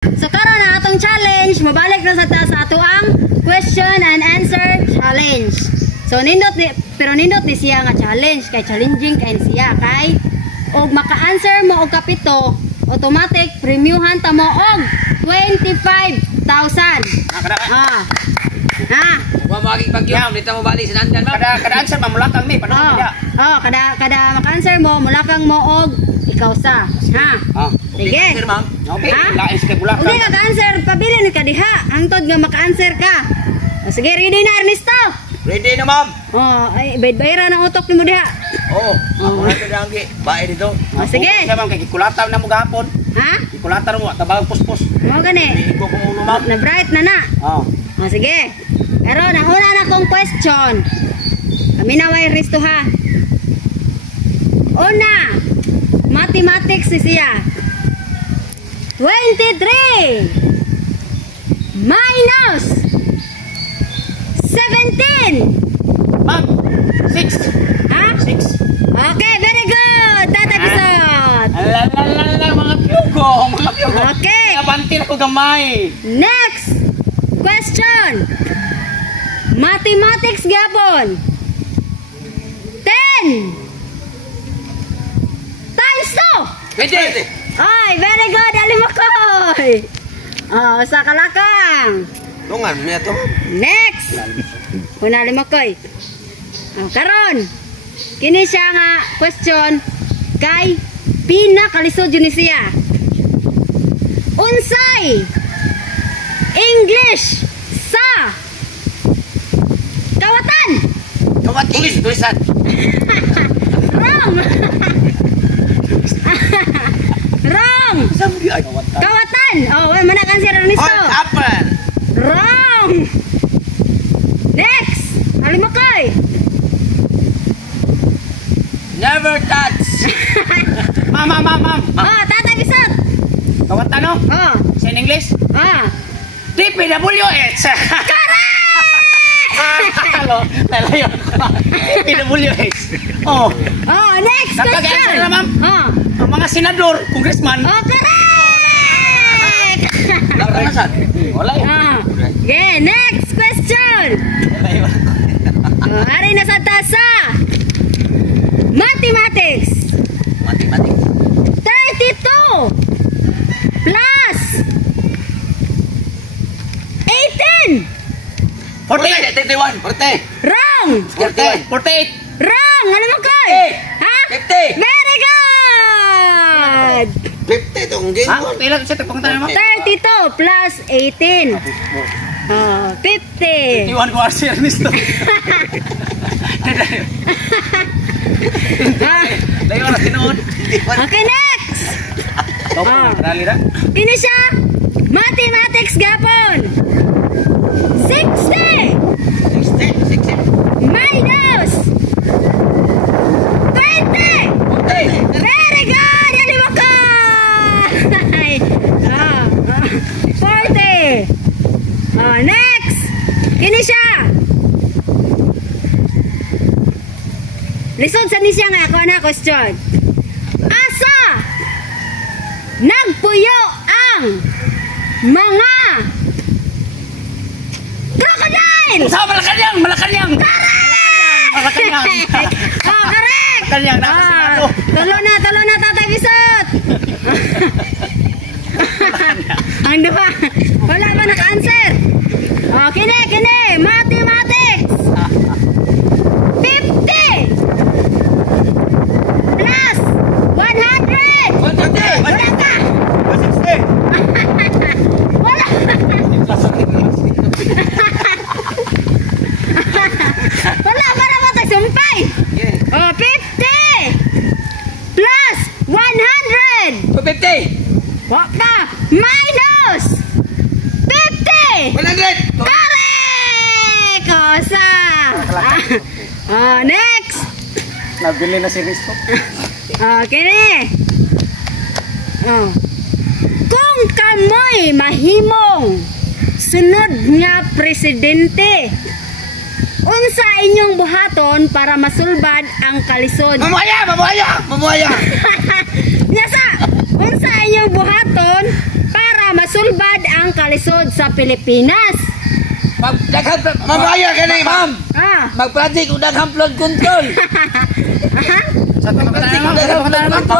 So karon na atong challenge, mabalik na sa ta sa ato ang question and answer challenge. So nindot ni siya nga challenge kay challenging kay siya kay og maka-answer mo og kapito, automatic premiuhan ta mo og 25,000. Wa maging bagyo, dito mo bali sa nandan mo. Kada answer mamulakang mi panon niya. Kada maka-answer mo mulakang mo og ikaw sa. Sige. Answer ma'am. Okay. Lain sa bulak. Uli ka answer, pabili ni ka diha. Hangtod nga maka-answer ka. Sige, ready na Ernesto? Ready na ma'am. Ay bayra na utok nimo diha. Ako na dangi. Bae dito. Sige. Sa ma'am kay kulataw na mo gahapon. Kulataw mo tabang puspos. Mo gani. Iko ko ulo ma'am. Na bright na. Sige. Pero ang una na kong question. Kami na way Ernesto ha. Una, mathematics siya. 23 minus 17. Ma'am, 6. 6. Okay, very good. Tata Bisot. Mga piyugo. Okay. Nabantin ako gamay. Next question. Mathematics gapon. 10 times 2. 20. Ay, very good. Alimakoy. Sa kalakang. Tungan niya to. Next. Kuna Alimakoy. Karon. Kini siya nga question kay pinakalisod yun siya. Unsay English sa kawatan? Tulisan. Wrong. Wrong. Kawatan. Wala man ang answer ni so. Apple. Wrong. Next. Alimakay. Never touch. Ma'am. Tata Bisot. Kawatan no? Sa English? TPWH. Halo, lalayo. TPWH. Next question. Na, ma'am. Ang mga senador, congressman. Correct. Wala yun. Okay, next question. Ari na sa tasa. Mathematics. 32 plus 18. 31. Wrong. 48. Wrong. Ano mo ko? 50. Very good. 50 tong game. Pila sa tagpangtan mo? 32 plus 18. 50. 51 ko answer nisto. Dayo na tinuod. Okay, next. Dali ra. Ini siya. Mathematics gapon. 60 minus 20. Very good. Yan mo ko. 40. Next. Ini siya. Lisod sa ni siya nga ako na question. Asa nagpuyo ang mga crocodile? Sa Malacanang. Correct! Correct! Malacanang na. Tulo na Tatay Bisot. Ang duha. Wala ba naka-answer? Kini. Mathematics. 50 plus 100. Wala ka. 60. Wala. Wala para mo tagsumpay. 50 plus 100. 50. Wala. Minus 50. 100. Correct. Kosa. Next. Nabili na si Risto. Kini. Kung kamoy mahimong sunod nga presidente, unsa inyong buhaton para masulbad ang kalisod? Mabuhaya. Nasa, unsa inyong buhaton para masulbad ang kalisod sa Pilipinas? Mamaya ka na eh, ma'am. Mag-project kung daghang flood control.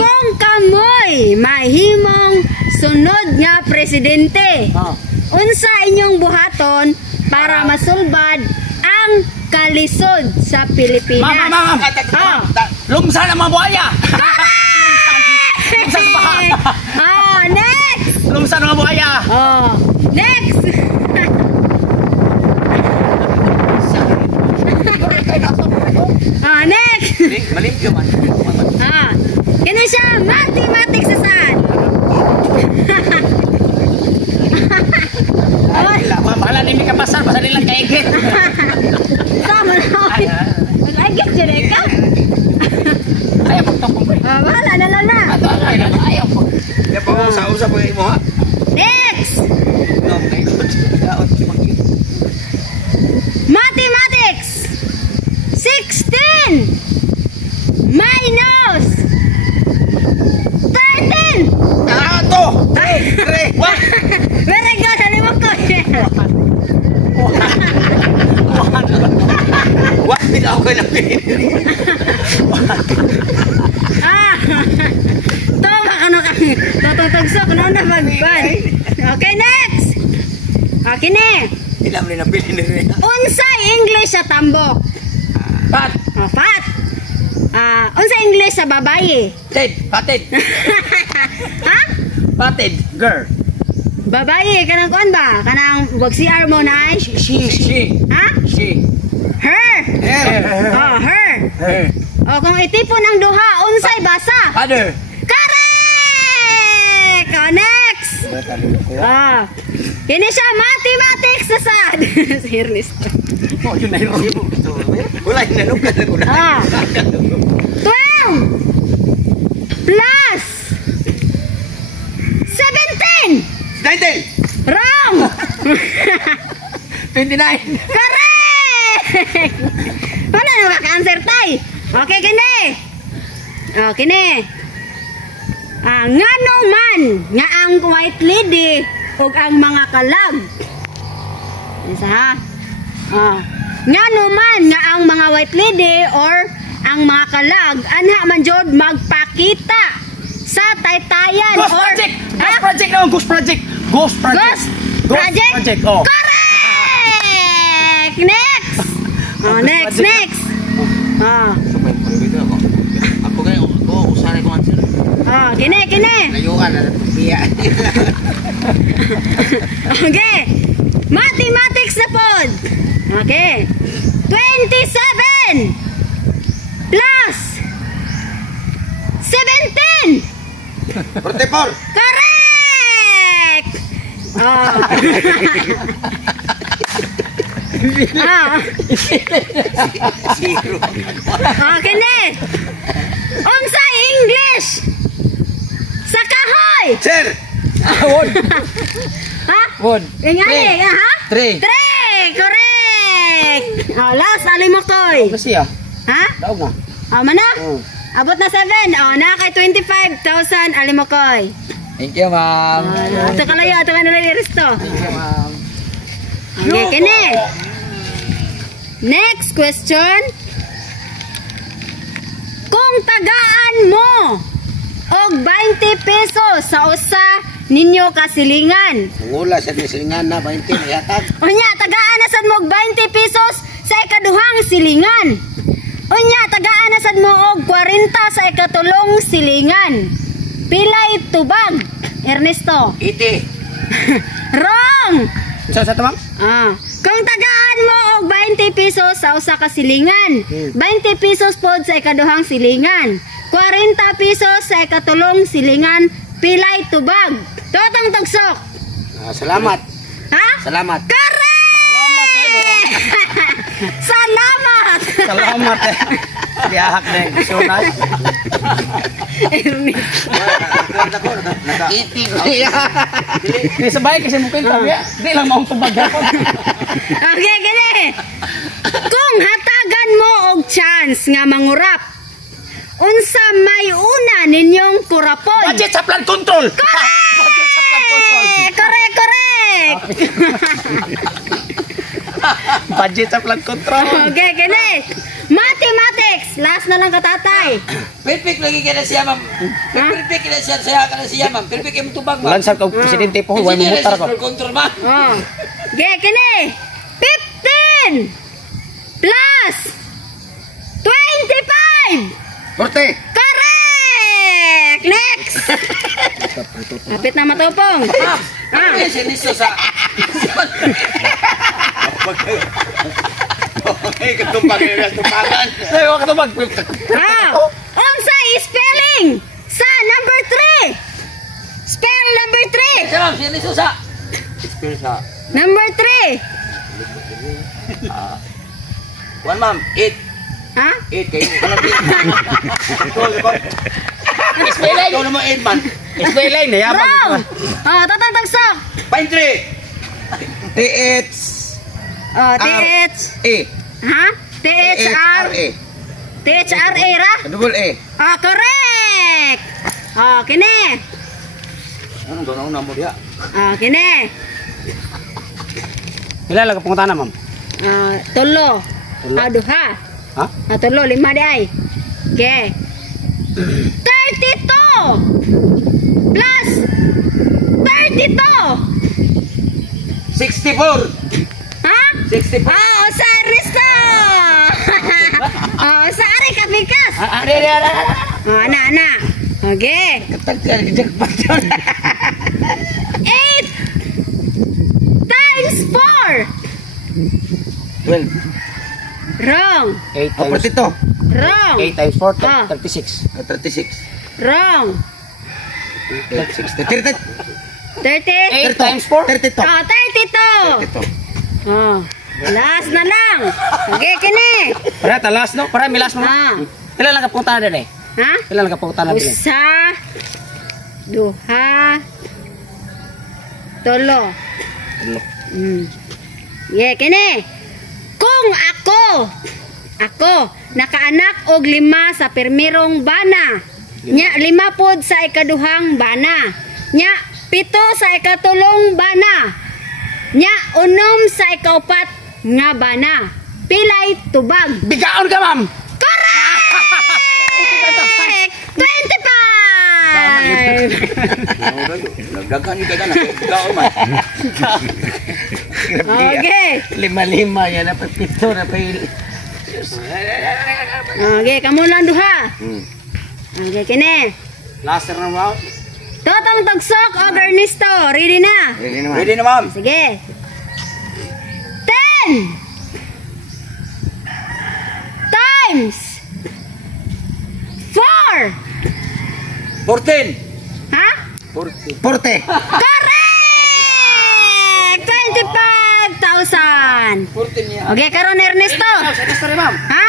Kung kamoy mahimong sunod nga presidente, unsa inyong buhaton para masulbad ang kalisod sa Pilipinas? Ma'am. Lumsa na mga buhaya. Next. Lumsa na mga buhaya. Next. Next. Malimpyo man. Kini siya mathematics sa saan? Mahala ni Mika Pasar, basta nilang kaigit. Sama na. Mag-agit dyan ka? Ayaw pagtokong ko. Bahala na lang na. Ayaw po. Ayaw po sa po mo ha. Next. Mathematics. 16 minus 13. To. 3. What? Very good. Halimok ko. What? Hindi ako na pinili. Ito, ano ka? Tutugsok. Ano na magban? Okay, next. Okay, ne. Ilam rin na pinili. Unsay English sa tambok? Pat. Fat. Unsay English sa babae? Patid. Ha? Patid. Girl. Babae, kanang kuan ba? Kanang wag CR mo na. She. Ha? She. Her. Her. Kung itipon ang duha, unsay basa? Other. Correct! Next! Kini siya mathematics sa sad. Si Ernesto. Yun na yun. Wala yung nanugan na ko na. 12 plus 17. 19. Wrong! 29. Correct! Wala na maka-answer tay. Okay, kini. Kini. Ngano man nga ang white lady ug ang mga kalag. Isa ha? Ngano man nga ang mga white lady or ang mga kalag anha man jud magpakita sa taytayan Ghost or project. Ghost project. Correct! Next! Next! Ako kayo, usahay ko answer. Kine! Layuan na piya. Okay! Mathematics na pod! Okay! 27 plus 17! 44. Correct! Zero. Kini! Unsay English sa kahoy! Sir. Wood. Ha? Wood. Ingani, ha? 3. 3! Correct! Last, alimokoy. Kasi ah. Ha? Daog na. Mana? Abot na 7. Na kay 25,000 alimokoy. Thank you, ma'am. Ato kalayo, ato ka nalayo resto. Thank you, ma'am. Okay, kini. Next question. Kung tagaan mo og 20 pesos sa usa ninyo kasilingan. Ngula sa silingan na 20 yatag. Unya, tagaan na sad mo og 20 pesos sa ikaduhang silingan. Unya, tagaan na sad mo og 40 sa ikatulong silingan. Pilay tubag, Ernesto. 80. Wrong! Sa tamang? Kung tagaan mo og 20 pesos sa usa ka silingan, 20 pesos pod sa ikaduhang silingan, 40 pesos sa ikatulong silingan, pilay tubag. Totong tugsok. Salamat. Ha? Salamat. Correct! Salamat! Salamat eh. Diyahak na yung sunay. Iti ko niya. Sabay kasi mo kwenta. Hindi lang maong tubag ako. Okay, gani. Kung hatagan mo og chance nga mangurap unsa may una ninyong kurapon? Budget sa plan control. Correct! Correct! Budget sa plan control. Okay, kini. Mathematics. Last na lang katatay. Perfect lagi kaya siya, ma'am. Perfect kaya siya ka na siya, ma'am. Perfect yung tubag, ma'am. Lansan ka presidente po, huwag mamutar ko. Control, ma'am. Oh. Okay, kini. 15 plus 25. Korte. Correct! Next! Kapit na matupong. Ano yung siniso sa... Okay, katumbag yung tumbagan. Sayo ka tubag. Unsa spelling sa number 3? Spell number 3. Siya, ma'am, siniso sa... Spell sa... Number 3. One, ma'am. 8. Ha? 8 kayo. Ano ba? Spelling. Ikaw naman 8, man. Spelling na yaman. Wrong! Tatang tagsak. Pine tree. TH. TH. A. Ha? THR. THRA ra? Double A. Correct! Kini. Anong doon ako mo diya? Kini. Pila lang punta na, ma'am? Tulo. Duha. Ha? Tulo, 5 di ay. Okay. 32 plus 32. 64. Ha? 64. Sa Risto. Sa Ari Kapikas. Ana. Okay. Katagal, jackpot yun. 8 times 4. 12. Wrong. 8 times 2. Wrong. 8 times 4, 36. 36. Wrong. 30. 30. 8 times 4? 32. 32. Last na lang. Okay, kini. Para, talas no? Para, milas mo. Pila lang ka punta na din eh. Ha? Pila lang ka punta na din eh. Usa. Duha. Tulo. Yeah, kini. Kung ako nakaanak og 5 sa pirmirong bana, nya 5 pod sa ikaduhang bana, nya 7 sa ikatulong bana, nya 6 sa ikaupat nga bana. Pilay tubag? Bigaon ka, ma'am! Correct! 25! Nagdagan yung kaya na. Ikaw, man. Okay. 5-5 yan. Napapito na pa yun. Okay, kamu lang duha. Okay, kini. Laser na mo. Totong tagsok o Ernesto. Ready na? Ready na, ma'am. Sige. 10 times 4. 14. Ha? 40. Correct! 25,000. 14 niya. Okay, karon Ernesto. Ernesto rin, ma'am. Ha?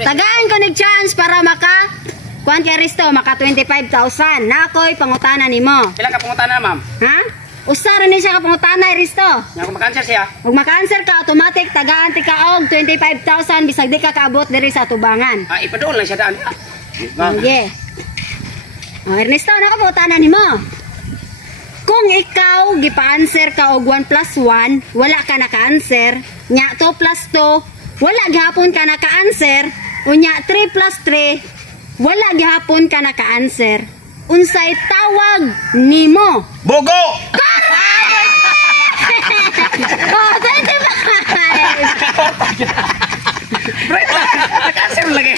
Tagaan ko nig chance para maka kuan kay Ernesto, maka 25,000. Nakoy pangutana nimo. Pila ka punta na, ma'am? Ha? Usa rin siya ka pangutana Ernesto. Nga kung makanswer siya. Ug maka-answer ka automatic tagaan ti ka og 25,000 bisag di ka kaabot diri sa tubangan. Ipadoon lang siya daan. Okay. Ernesto, nakapangutana nimo. Kung ikaw gipa-answer ka og 1 plus 1, wala ka naka-answer. Nya 2 plus 2, wala gihapon ka naka-answer. Unya 3 plus 3, wala gihapon ka naka-answer. Unsay tawag nimo? Bogo! Oh, 25! Naka-answer lagi.